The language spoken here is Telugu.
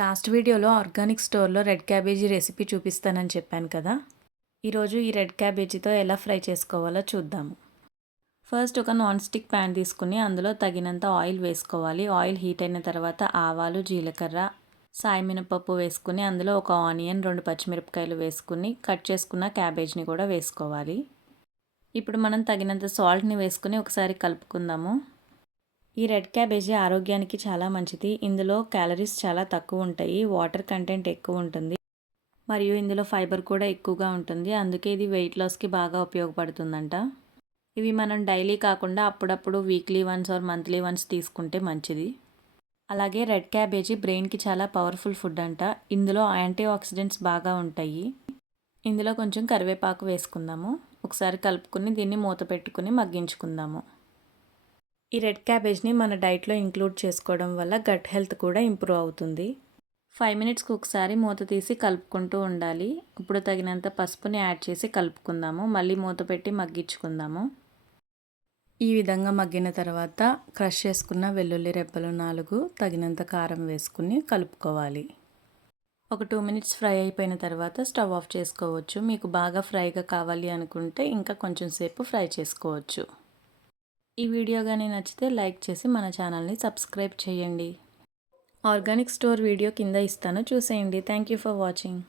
లాస్ట్ వీడియోలో ఆర్గానిక్ స్టోర్లో రెడ్ క్యాబేజీ రెసిపీ చూపిస్తానని చెప్పాను కదా. ఈరోజు ఈ రెడ్ క్యాబేజీతో ఎలా ఫ్రై చేసుకోవాలో చూద్దాము. ఫస్ట్ ఒక నాన్ స్టిక్ ప్యాన్ తీసుకుని అందులో తగినంత ఆయిల్ వేసుకోవాలి. ఆయిల్ హీట్ అయిన తర్వాత ఆవాలు జీలకర్ర సాయి మినపప్పు వేసుకుని అందులో ఒక ఆనియన్ రెండు పచ్చిమిరపకాయలు వేసుకుని కట్ చేసుకున్న క్యాబేజ్ని కూడా వేసుకోవాలి. ఇప్పుడు మనం తగినంత సాల్ట్ని వేసుకుని ఒకసారి కలుపుకుందాము. ఈ రెడ్ క్యాబేజీ ఆరోగ్యానికి చాలా మంచిది. ఇందులో క్యాలరీస్ చాలా తక్కువ ఉంటాయి. వాటర్ కంటెంట్ ఎక్కువ ఉంటుంది. మరియు ఇందులో ఫైబర్ కూడా ఎక్కువగా ఉంటుంది. అందుకే ఇది వెయిట్ లాస్కి బాగా ఉపయోగపడుతుందంట. ఇవి మనం డైలీ కాకుండా అప్పుడప్పుడు weekly once or monthly once తీసుకుంటే మంచిది. అలాగే రెడ్ క్యాబేజీ బ్రెయిన్కి చాలా పవర్ఫుల్ ఫుడ్ అంట. ఇందులో యాంటీ ఆక్సిడెంట్స్ బాగా ఉంటాయి. ఇందులో కొంచెం కరివేపాకు వేసుకుందాము. ఒకసారి కలుపుకుని దీన్ని మూత పెట్టుకుని మగ్గించుకుందాము. ఈ రెడ్ క్యాబేజ్ని మన డైట్లో ఇంక్లూడ్ చేసుకోవడం వల్ల గట్ హెల్త్ కూడా ఇంప్రూవ్ అవుతుంది. ఫైవ్ మినిట్స్కి ఒకసారి మూత తీసి కలుపుకుంటూ ఉండాలి. ఇప్పుడు తగినంత పసుపుని యాడ్ చేసి కలుపుకుందాము. మళ్ళీ మూత పెట్టి మగ్గించుకుందాము. ఈ విధంగా మగ్గిన తర్వాత క్రష్ చేసుకున్న వెల్లుల్లి రెబ్బలు నాలుగు తగినంత కారం వేసుకుని కలుపుకోవాలి. ఒక టూ మినిట్స్ ఫ్రై అయిపోయిన తర్వాత స్టవ్ ఆఫ్ చేసుకోవచ్చు. మీకు బాగా ఫ్రైగా కావాలి అనుకుంటే ఇంకా కొంచెం సేపు ఫ్రై చేసుకోవచ్చు. ఈ వీడియో కానీ నచ్చితే లైక్ చేసి మన ఛానల్ని సబ్స్క్రైబ్ చేయండి. ఆర్గానిక్ స్టోర్ వీడియో కింద ఇస్తాను. చూసేయండి. Thank you for watching.